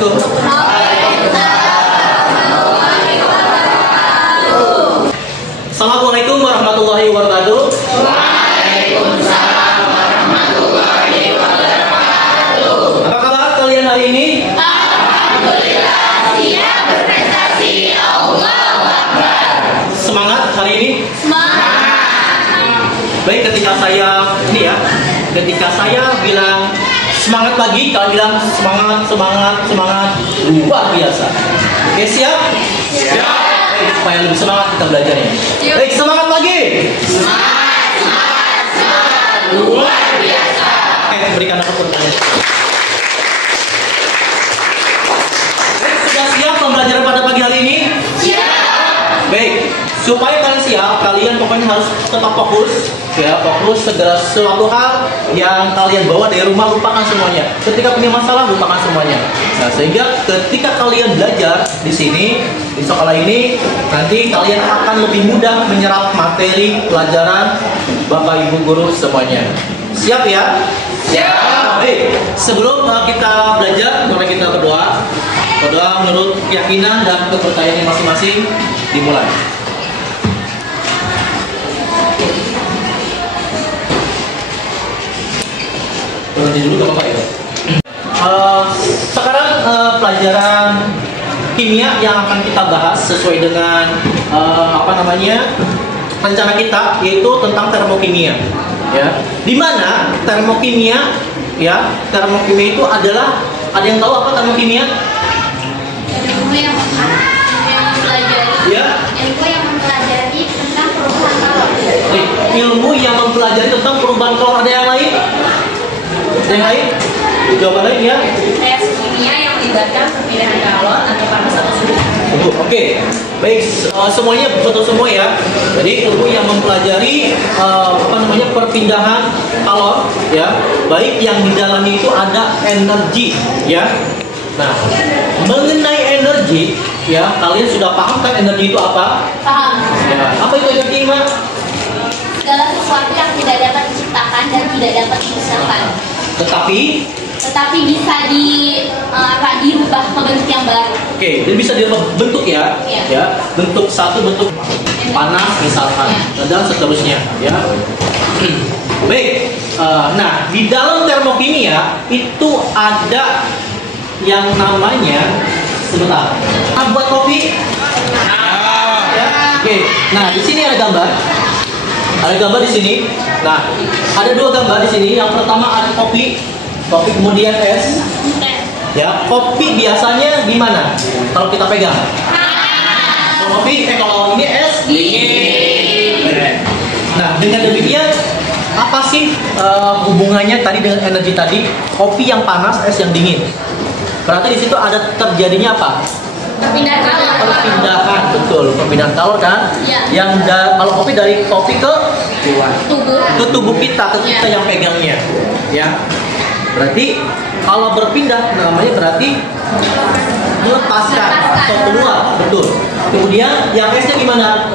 Assalamualaikum. Assalamualaikum warahmatullahi wabarakatuh. Waalaikumsalam warahmatullahi wabarakatuh. Apa kabar kalian hari ini? Alhamdulillah siap berprestasi. Allahu Akbar. Semangat hari ini? Semangat. Baik, ketika saya bilang semangat pagi, kalian bilang semangat luar biasa. Oke, siap? Siap. Baik, supaya lebih semangat kita belajarnya. Baik, semangat pagi. Semangat luar biasa. Oke, berikan aku pertanyaan. Baik, sudah siap pembelajaran pada pagi hari ini? Siap. Baik, supaya kalian siap, kalian pokoknya harus tetap fokus, ya, fokus segera suatu hal yang kalian bawa dari rumah, lupakan semuanya. Ketika punya masalah, lupakan semuanya. Nah, sehingga ketika kalian belajar di sini, di sekolah ini, nanti kalian akan lebih mudah menyerap materi pelajaran Bapak Ibu guru semuanya. Siap ya? Siap. Baik, sebelum kita belajar, mari kita berdoa. Berdoa menurut keyakinan dan kepercayaan masing-masing. Dimulai. Berhenti dulu gak apa-apa ya. Sekarang pelajaran kimia yang akan kita bahas sesuai dengan rencana kita, yaitu tentang termokimia. Ya, dimana termokimia itu adalah, ada yang tahu apa termokimia? Ilmu yang mempelajari Ya. ilmu yang mempelajari tentang perubahan kalor. Ilmu yang mempelajari tentang perubahan kalor. Ada yang lain? Ada yang lain? Jawaban lain ya? Reaksi kimia yang melibatkan perpindahan kalor atau panas atau suhu. Oke, baik, semuanya betul semua ya. Jadi ilmu yang mempelajari perpindahan kalor, ya, baik yang di dalamnya itu ada energi, ya. Nah, mengenai energi, ya, kalian sudah paham kan energi itu apa? Paham? Ya, apa itu energi, Mak? Segala sesuatu yang tidak dapat diciptakan dan tidak dapat dimusnahkan, tetapi bisa dirubah ke bentuk yang baru. Oke, jadi bisa dirubah bentuk ya, Iya. ya, bentuk satu bentuk panas misalkan, dan seterusnya, ya. Baik, nah di dalam termokimia itu ada yang namanya, sebentar, buat kopi. Ya, oke, nah di sini ada gambar. Ada gambar di sini. Nah, ada dua gambar di sini. Yang pertama ada kopi kemudian es. Ya, kopi biasanya gimana? Kalau kita pegang. Kalau ini es dingin. Nah, dengan demikian apa sih hubungannya tadi dengan energi tadi? Kopi yang panas, es yang dingin. Berarti di situ ada terjadinya apa? Perpindahan kalor. Perpindahan, betul, perpindahan kalor kan? Ya. Kalau kopi dari kopi ke Tubuh. kita, ke kita yang pegangnya, ya. Berarti kalau berpindah namanya berarti melepaskan atau keluar, betul. Kemudian yang esnya gimana?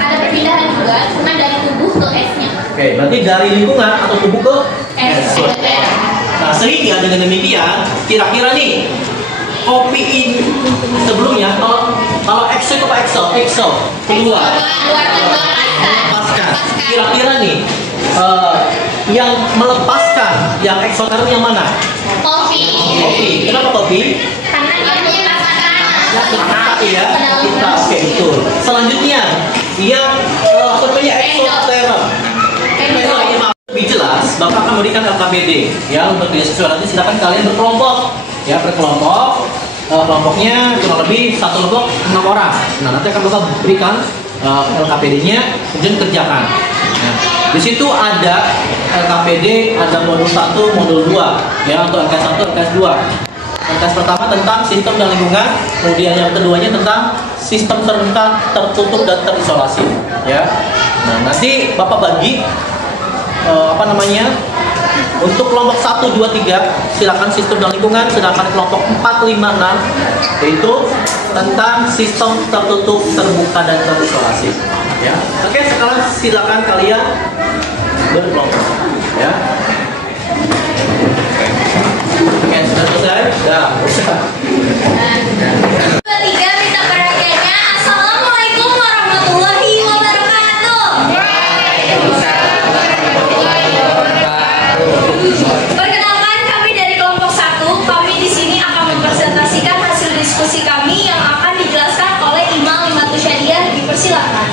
Ada perpindahan juga, cuma dari tubuh ke esnya. Oke, berarti dari lingkungan atau tubuh ke Es. Nah, sehingga dengan demikian, kira-kira nih kopi ini sebelumnya kalau exo itu apa exo keluar, melepaskan. Kira-kira nih yang melepaskan, yang eksoterm yang mana? Kopi. Kenapa kopi? Karena dia melepaskan Ya, kita oke, betul. Selanjutnya yang eksoterm. Lebih jelas, Bapak akan memberikan LKPD ya untuk siswa. Nanti silakan kalian berkelompok, ya, berkelompok. Kelompoknya kurang lebih satu kelompok 6 orang. Nah, nanti akan Bapak berikan LKPD-nya, kemudian kerjakan. Nah, di situ ada LKPD, ada modul 1, modul 2, ya, untuk LKS 1, LKS 2. LKS pertama tentang sistem dan lingkungan, kemudian yang keduanya tentang sistem terbuka, tertutup dan terisolasi, ya. Nah, nanti Bapak bagi untuk kelompok 1, 2, 3 silakan sistem dan lingkungan, sedangkan kelompok 4, 5, 6 yaitu tentang sistem tertutup, terbuka dan terisolasi, ya. Oke, sekarang silakan kalian berkelompok, ya. Oke, sudah selesai? Sudah. Ketiga minta perhatiannya. Assalamualaikum warahmatullahi wabarakatuh. Perkenalkan, kami dari kelompok 1. Kami di sini akan mempresentasikan hasil diskusi kami yang akan dijelaskan oleh Imam Limatus Syariah. Dipersilakan.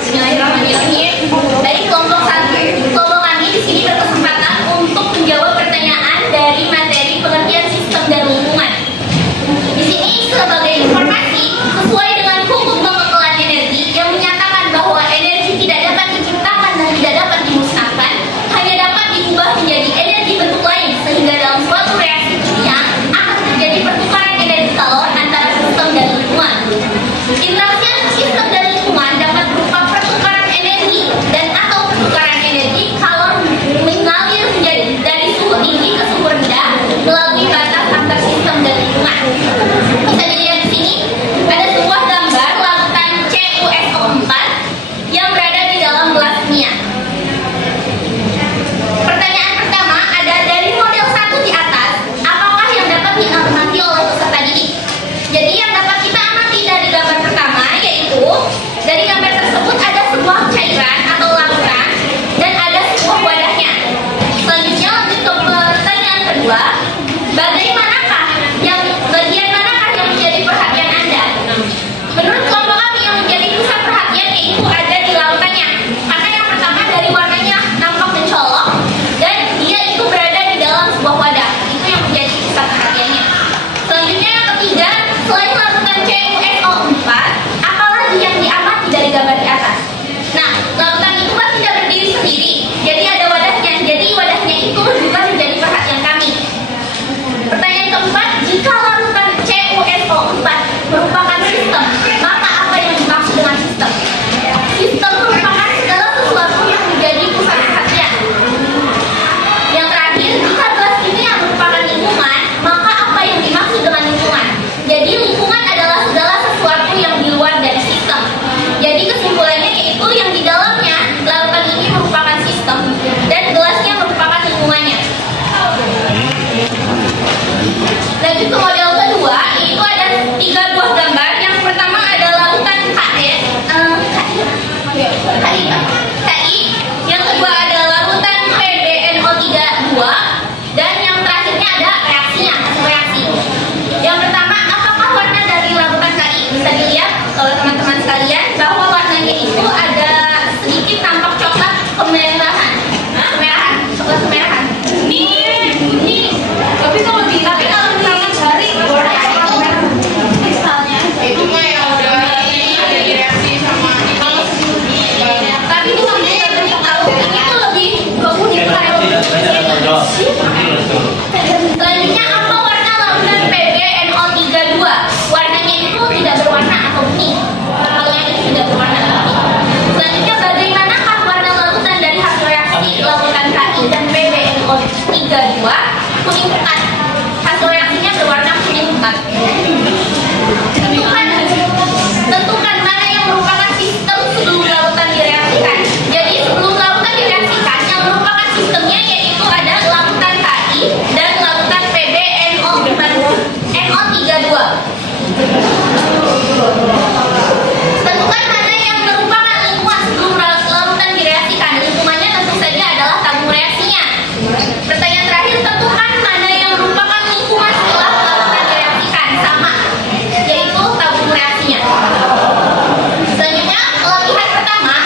Bismillahirrahmanirrahim. Dari kelompok 1, kelompok kami di sini berkesempatan untuk menjawab pertanyaan dari materi pengertian sistem dan lingkungan. Di sini sebagai informasi, sesuai dengan hukum pengumpulan energi yang menyatakan bahwa energi tidak dapat diciptakan dan tidak dapat dimusnahkan, hanya dapat diubah menjadi energi bentuk lain, sehingga dalam suatu reaksi kimia akan terjadi pertukaran energi kalor antara sistem dan lingkungan. Interaksi sistem dan lingkungan dapat berupa pertukaran energi dan atau pertukaran energi kalor mengalir menjadi dari suhu tinggi ke suhu rendah melalui batas antar sistem dan lingkungan. Bisa dilihat di sini ada sebuah gambar larutan CuSO4 yang berada di dalam gelas kimia. Pertanyaan pertama ada dari model 1 di atas, apakah yang dapat diamati oleh peserta didik? Jadi yang dapat kita amati dari gambar pertama yaitu dari gambar tersebut ada sebuah cairan atau larutan dan ada sebuah wadahnya. Selanjutnya lanjut ke pertanyaan kedua, bagaimanakah bagian manakah yang menjadi perhatian Anda? Menurut kelompok kami yang menjadi pusat perhatian yaitu ada di larutannya, karena yang pertama dari warnanya nampak mencolok dan dia itu berada di dalam sebuah wadah. Itu yang menjadi pusat perhatiannya. Selanjutnya yang ketiga, selain larutan CuSO4, apalagi yang diamati dari gambar di atas? Nah, larutan itu kan tidak berdiri sendiri, jadi ada wadahnya. Jadi wadahnya itu juga menjadi perhatian kami. Pertanyaan keempat, jika larutan CuSO4 merupakan sistem, maka apa yang dimaksud dengan sistem? Sistem merupakan segala sesuatu yang menjadi pusat perhatian. Yang terakhir, jika gelas kimia merupakan lingkungan, maka apa yang dimaksud dengan lingkungan? Jadi lingkungan adalah segala sesuatu yang di luar dari sistem. Jadi kesimpulannya yaitu yang di dalamnya larutan ini merupakan sistem dan gelasnya merupakan lingkungannya. Lanjut ke model kedua, itu ada 3 buah gambar. Yang pertama ada larutan KI. Yang kedua ada larutan PbNO32 dan yang terakhirnya ada reaksinya, hasil reaksi. Yang pertama, apakah warna dari larutan KI? Bisa dilihat oleh teman-teman sekalian bahwa warnanya itu ada sedikit tampak coklat kemerahan. Coklat kemerahan. Ini. Tapi kalau dicari warna coklat merah. Misalnya Itu mah yang udah ada reaksi sama ini. tapi itu sebenarnya lebih tahu ini tuh lebih ke kuning karena selanjutnya apa warna larutan PbNO32? Warnanya itu tidak berwarna atau kuning. Kalau yang itu tidak berwarna atau kuning. Selanjutnya bagaimanakah warna larutan dari hasil reaksi larutan KI dan PbNO32? Kuning pekat. Hasil reaksinya berwarna kuning pekat. Tentukan mana yang merupakan sistem sebelum larutan direaksikan. Jadi sebelum larutan direaksikan, yang merupakan sistemnya yaitu ada larutan KI dan larutan PbNO32. Tentukan mana yang merupakan lingkungan sebelum larutan direaksikan. Lingkungannya tentu saja adalah tabung reaksinya. Pertanyaan terakhir, tentukan mana yang merupakan lingkungan setelah larutan direaksikan. Sama, yaitu tabung reaksinya. Selanjutnya, latihan pertama,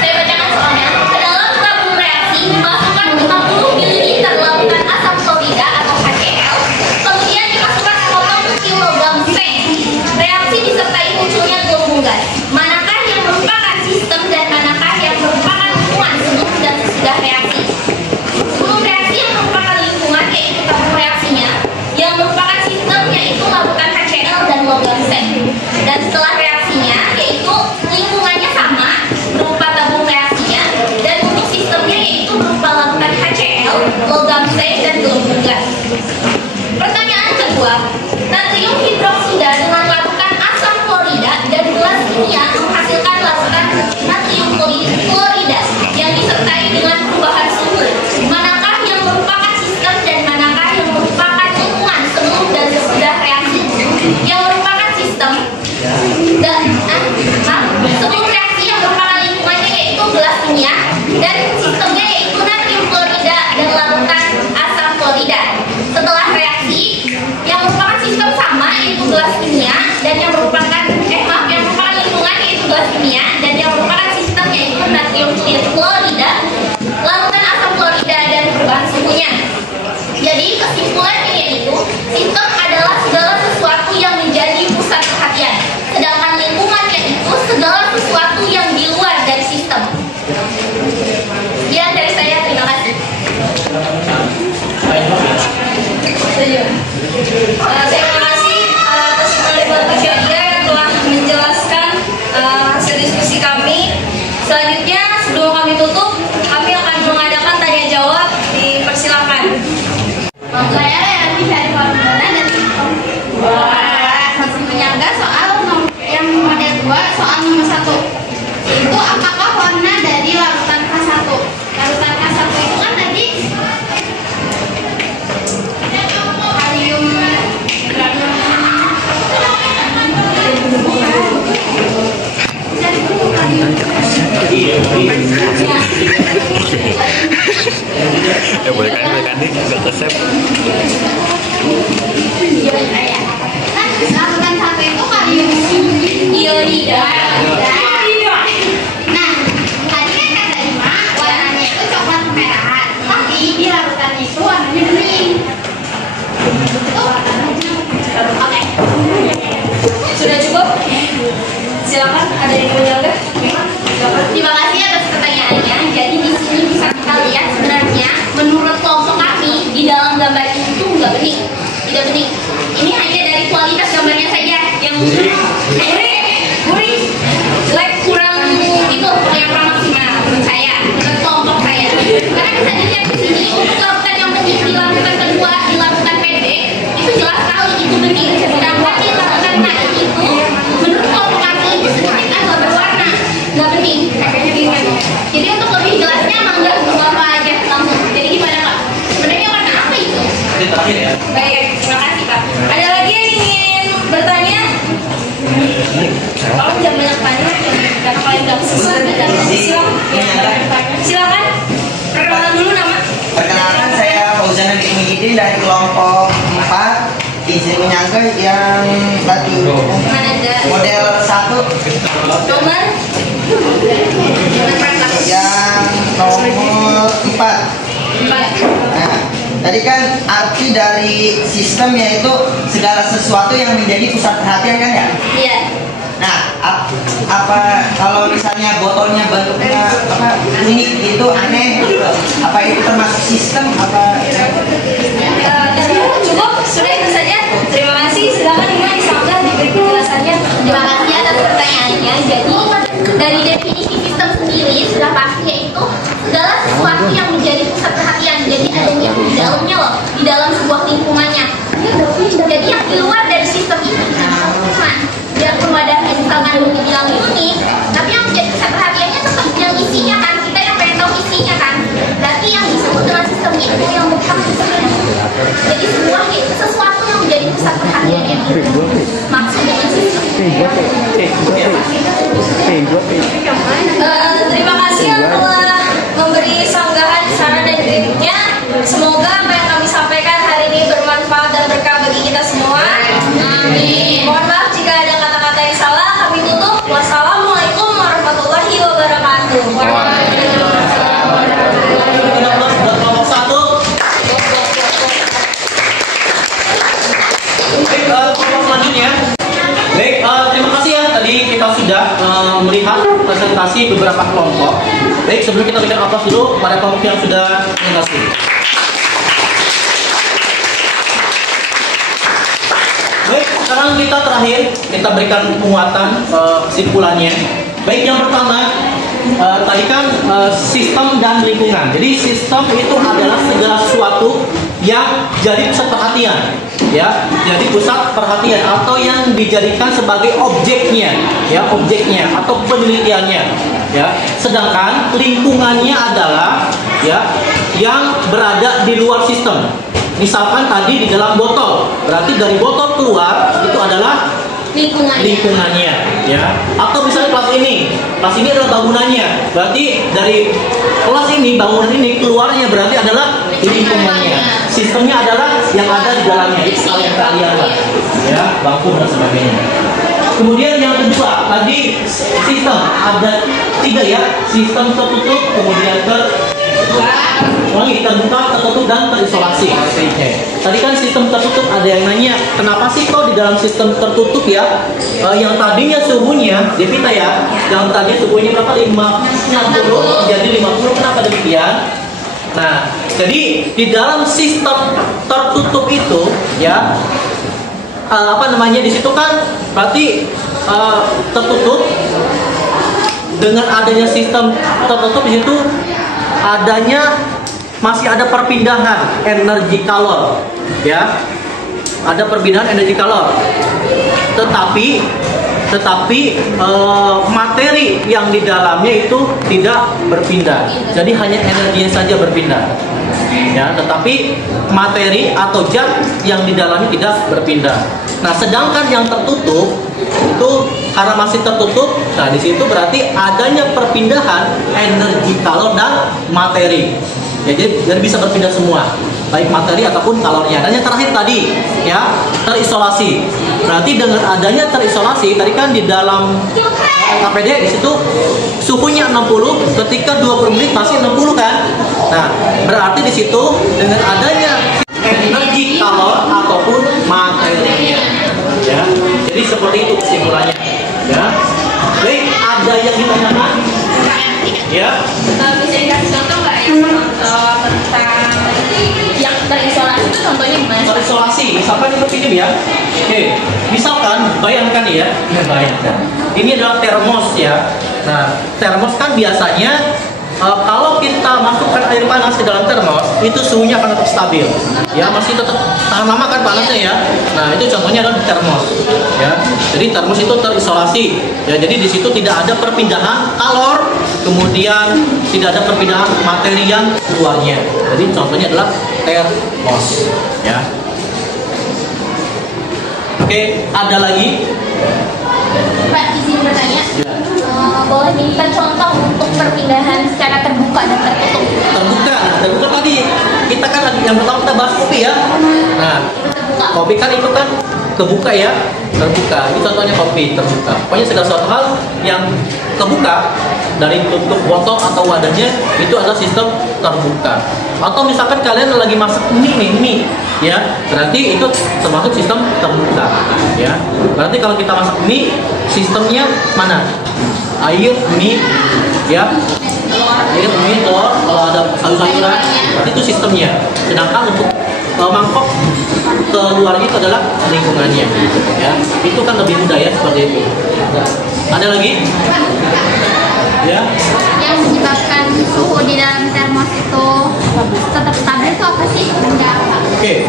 saya bacakan soalnya. Ke dalam tabung reaksi dimasukkan 50 ml larutan asam klorida atau HCl, kemudian dimasukkan sepotong kilogam zinc. Reaksi disertai munculnya gelembung gas. Manakah yang merupakan sistem dan manakah yang merupakan lingkungan sebelum dan sesudah reaksi? Sebelum reaksi yang merupakan lingkungan yaitu tabung reaksinya, yang merupakan sistem yaitu larutan HCl dan logam zinc. Dan setelah reaksinya yaitu lingkungannya sama berupa tabung reaksinya dan untuk sistemnya yaitu berupa larutan HCl, logam zinc dan gelembung gas. Pertanyaan kedua, natrium hidroksida dengan larutan asam klorida dan gelas kimia menghasilkan larutan natrium klorida yang disertai dengan perubahan suhu. Manakah yang merupakan dicari formula dan sistem. Satu penyangga soal yang model 2 soal nomor 1. Itu apakah warna dari larutan K1? Larutan K1 itu kan tadi kalium boleh kan nih nggak resep. Kan larutan satu itu kalium iodida. Nah, tadi kan kata Ima warnanya itu coklat kemerahan, tapi di larutannya itu warnanya bening. Oke. Sudah cukup? Silakan, ada yang mau nyanggah? Terima kasih atas pertanyaannya. Jadi di sini bisa kita lihat sebenarnya menurut kelompok kami di dalam gambar ini tuh nggak bening, tidak bening. Ini hanya dari kualitas gambarnya saja yang gurih, jelek, kurang itu yang kurang maksimal menurut saya, menurut kelompok saya. Karena bisa dilihat di sini untuk larutan yang bening di larutan kedua, di larutan pendek itu jelas sekali itu bening. Sedangkan di larutan naik itu menurut kelompok kami itu sedikit agak berwarna, nggak bening. Jadi untuk lebih jelasnya mangga bapak aja langsung. Jadi gimana Kak? Sebenarnya warna apa itu? Ini terakhir ya. Baik, terima kasih Kak. Ada lagi yang ingin bertanya? Tolong jangan banyak tanya, karena kalian udah kesusahan dan silakan. Perkenalan dulu nama. Perkenalkan, saya Fauzan Adi Muhyiddin dari kelompok 4 izin menyangga yang tadi Mana ada? model 1 Nomor? yang nomor 4. Nah, tadi kan arti dari sistem yaitu segala sesuatu yang menjadi pusat perhatian kan ya? Iya. Nah, apa kalau misalnya botolnya bentuknya apa unik gitu, aneh gitu, apa itu termasuk sistem apa? Cukup, sudah itu saja. Terima kasih. Silakan Ima disanggah diberi penjelasannya. Terima kasih atas pertanyaannya. Jadi dari definisi sistem sendiri sudah pasti yaitu segala sesuatu yang menjadi pusat perhatian. Jadi adanya di dalamnya loh, di dalam sebuah lingkungannya. Jadi yang di luar dari sistem itu bukan biarpun wadahnya misalkan dibilang unik, tapi yang menjadi pusat perhatiannya tetap yang isinya kan, kita yang pengen tahu isinya kan. Berarti yang disebut dengan sistem itu yang bukan sebenarnya. Jadi semuanya sesuatu yang menjadi pusat perhatian yang itu maksud dengan sistem. Terima kasih yang telah memberi sanggahan, saran dan kritiknya. Semoga apa yang kami sampaikan hari ini bermanfaat dan berkah bagi kita semua. Amin. Mohon maaf jika ada kata-kata yang salah. Kami tutup. Wassalamualaikum warahmatullahi wabarakatuh. Buat kelompok 1. Baik, kelompok selanjutnya. Baik, terima kasih ya. Tadi kita sudah melihat presentasi beberapa kelompok. Baik, sebelum kita berikan aplaus dulu pada kelompok yang sudah presentasi. Baik, sekarang kita terakhir kita berikan penguatan kesimpulannya. Baik, yang pertama tadi kan sistem dan lingkungan. Jadi sistem itu adalah segala sesuatu yang jadi pusat perhatian, ya, jadi pusat perhatian atau yang dijadikan sebagai objeknya, ya, objeknya atau penelitiannya, ya. Sedangkan lingkungannya adalah, ya, yang berada di luar sistem. Misalkan tadi di dalam botol, berarti dari botol keluar itu adalah lingkungannya, ya. Atau misalnya kelas ini adalah bangunannya, berarti dari kelas ini, bangunan ini keluarnya berarti adalah lingkungannya. Sistemnya adalah yang ada di dalamnya, itu kalian lah, ya, bangku dan sebagainya. Kemudian yang kedua tadi sistem ada 3 ya, sistem tertutup, kemudian terbuka, tertutup dan terisolasi. Tadi kan sistem tertutup ada yang nanya, kenapa sih kok di dalam sistem tertutup ya, yang tadinya suhunya, Devita ya, yang tadinya suhunya berapa? 50 jadi 50, kenapa demikian? Nah, jadi di dalam sistem tertutup itu, ya, di situ kan berarti tertutup. Dengan adanya sistem tertutup di situ adanya masih ada perpindahan energi kalor ya, ada perpindahan energi kalor. Tetapi materi yang di dalamnya itu tidak berpindah. Jadi hanya energinya saja berpindah. Ya, tetapi materi atau zat yang di dalamnya tidak berpindah. Nah, sedangkan yang tertutup itu karena masih tertutup, nah di situ berarti adanya perpindahan energi kalor dan materi. Ya, jadi bisa berpindah semua, baik materi ataupun kalornya. Dan yang terakhir tadi, ya, terisolasi. Berarti dengan adanya terisolasi, tadi kan di dalam LKPD di situ suhunya 60, ketika 20 menit masih 60 kan? Nah, berarti di situ dengan adanya energi kalor ataupun materinya, ya. Jadi seperti itu kesimpulannya, ya. Baik, ada yang ditanyakan? Ya. Bisa dikasih contoh nggak ya, tentang yang terisolasi itu contohnya gimana? Terisolasi, misalkan itu pinjam ya. Oke, misalkan bayangkan ya, bayangkan. Ini adalah termos ya. Nah, termos kan biasanya kalau kita masukkan air panas ke dalam termos, itu suhunya akan tetap stabil. Ya, masih tetap tahan lama kan panasnya ya. Nah, itu contohnya adalah termos. Ya, jadi termos itu terisolasi. Ya, jadi di situ tidak ada perpindahan kalor, kemudian tidak ada perpindahan materi yang keluarnya. Jadi contohnya adalah termos. Ya. Oke, ada lagi? Pak, izin bertanya. Ya. Boleh minta contoh untuk perpindahan secara terbuka dan tertutup? Terbuka tadi kita kan yang pertama kita bahas kopi ya. Nah, Terbuka. kopi kan itu kan kebuka ya, terbuka. Ini contohnya kopi terbuka. Pokoknya segala sesuatu hal yang kebuka dari tutup botol atau wadahnya itu adalah sistem terbuka. Atau misalkan kalian lagi masak mie, ya, berarti itu termasuk sistem terbuka, ya. Berarti kalau kita masak mie, sistemnya mana? Air, mie, ya. Air, mie, telur, kalau ada sayur-sayuran, berarti itu sistemnya. Sedangkan untuk mangkok keluarnya itu adalah lingkungannya, ya. Itu kan lebih mudah ya seperti itu. Ada lagi? Ya. Yang menyebabkan suhu di dalam termos itu tetap stabil itu apa sih? Benda apa? Oke.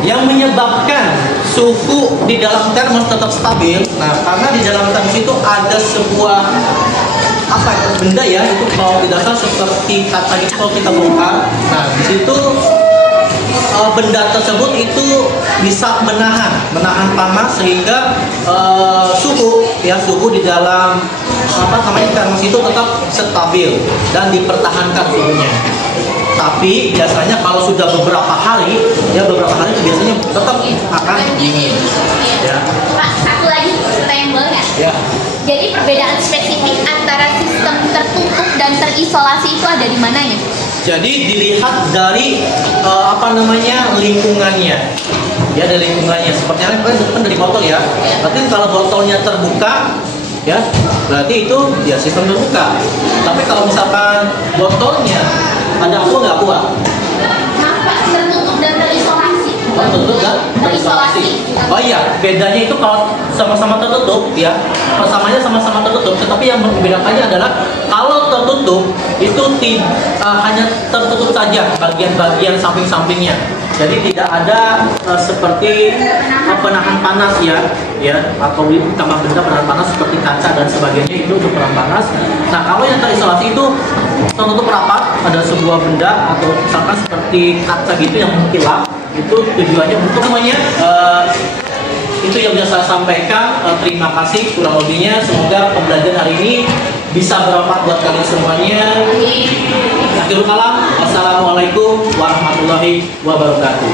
Yang menyebabkan suhu di dalam termos tetap stabil, nah karena di dalam termos itu ada sebuah benda ya, itu kalau tidak salah seperti kaca gitu kalau kita bongkar. Nah, di situ benda tersebut itu bisa menahan panas sehingga suhu di dalam termos itu tetap stabil dan dipertahankan suhunya. Tapi biasanya kalau sudah beberapa hari itu biasanya tetap akan dingin. Ya. Pak, satu lagi pertanyaan boleh nggak? Ya. Jadi perbedaan spesifik antara sistem tertutup dan terisolasi itu ada di mananya? Jadi dilihat dari lingkungannya. Ya, dari lingkungannya. Seperti yang kan dari botol ya. Berarti kalau botolnya terbuka, ya, berarti itu ya sistem terbuka. Tapi kalau misalkan botolnya ada nggak kuat. Maaf Pak, tertutup dan terisolasi. Oh, tertutup dan terisolasi. Oh iya, bedanya itu kalau sama-sama tertutup ya, persamanya sama-sama tertutup, tetapi yang membedakannya adalah kalau tertutup itu hanya tertutup saja bagian-bagian samping-sampingnya. Jadi tidak ada seperti penahan panas ya, atau tambah benda penahan panas seperti kaca dan sebagainya itu untuk penahan panas. Nah, kalau yang terisolasi itu tertutup rapat, ada sebuah benda atau misalkan seperti kaca gitu yang mengkilap, itu tujuannya untuk namanya. Itu yang bisa saya sampaikan. Terima kasih kurang lebihnya. Semoga pembelajaran hari ini bisa bermanfaat buat kalian semuanya. Akhirul kalam. Wassalamualaikum warahmatullahi wabarakatuh.